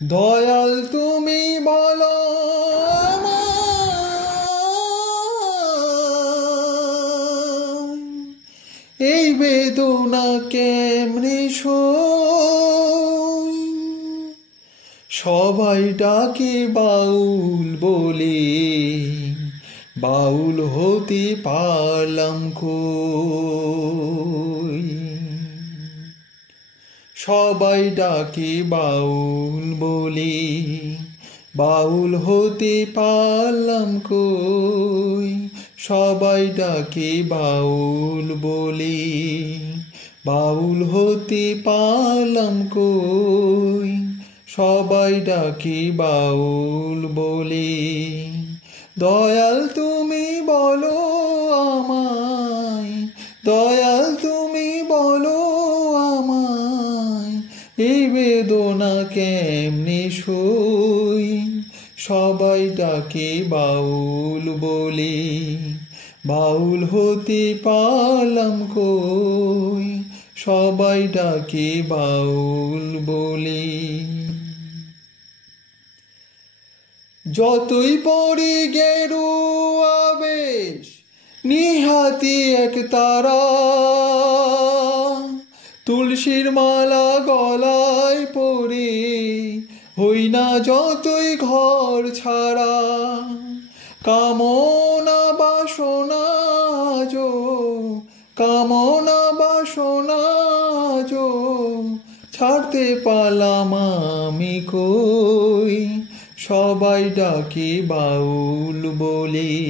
দয়াল তুমি বলো এই বেদনা কেমনে সই। সবাই ডাকে বাউল বলে, বাউল হতে পারলাম কই। সবাই ডাকে বাউল বলে, বাউল হতে পারলাম কই। সবাই ডাকে বাউল বলে, বাউল হতে পারলাম কই। সবাই ডাকে বাউল বলে, দয়াল তুমি বলো আমায়, দয়াল তুমি বলো আমায় এই বেদনা কেমনে সই। সবাই ডাকে বাউল বলে, বাউল হতে পারলাম কই। সবাই ডাকে বাউল বলে। যতই পড়ি গেরুয়া বেশ নিহাতি এক তারা, তুলসীর মালা গলায় পরে হই না যতই ঘর ছাড়া। কামনা বাসনা জো, কামনা বাসনা জো ছাড়তে পারলাম আমি কই। সবাই ডাকে বাউল বলে,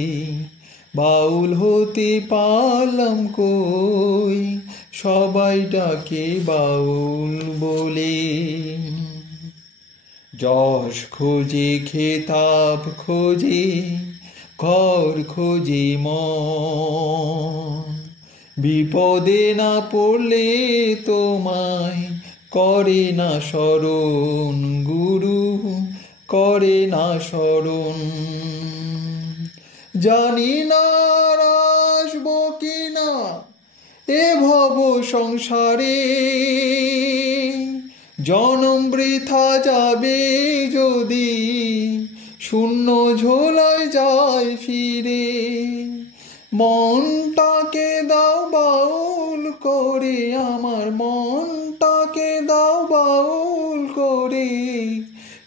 বাউল হতে পারলাম কই। সবাই ডাকে বাউল বলে। যশ খোঁজে খেতাব খোঁজে ঘর খোঁজে মন, বিপদে না পড়লে তোমায় করে না স্মরণ গুরু, করে না স্মরণ। জানি না আসবো কিনা এ ভব সংসারে, জনম বৃথা যাবে যদি শূন্য ঝোলায় যায় ফিরে। মনটাকে দাও বাউল করে, আমার মনটাকে দাও বাউল করে।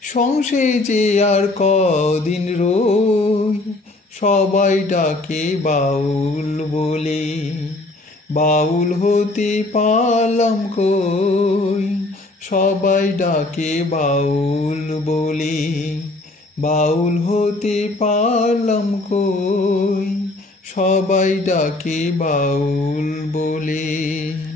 সংসারে যে আর কদিন রই। সবাই ডাকে বাউল বলে, বাউল হতে পারলাম কই। সবাই ডাকে বাউল বলে, বাউল হতে পারলাম কই। সবাই ডাকে বাউল বলে।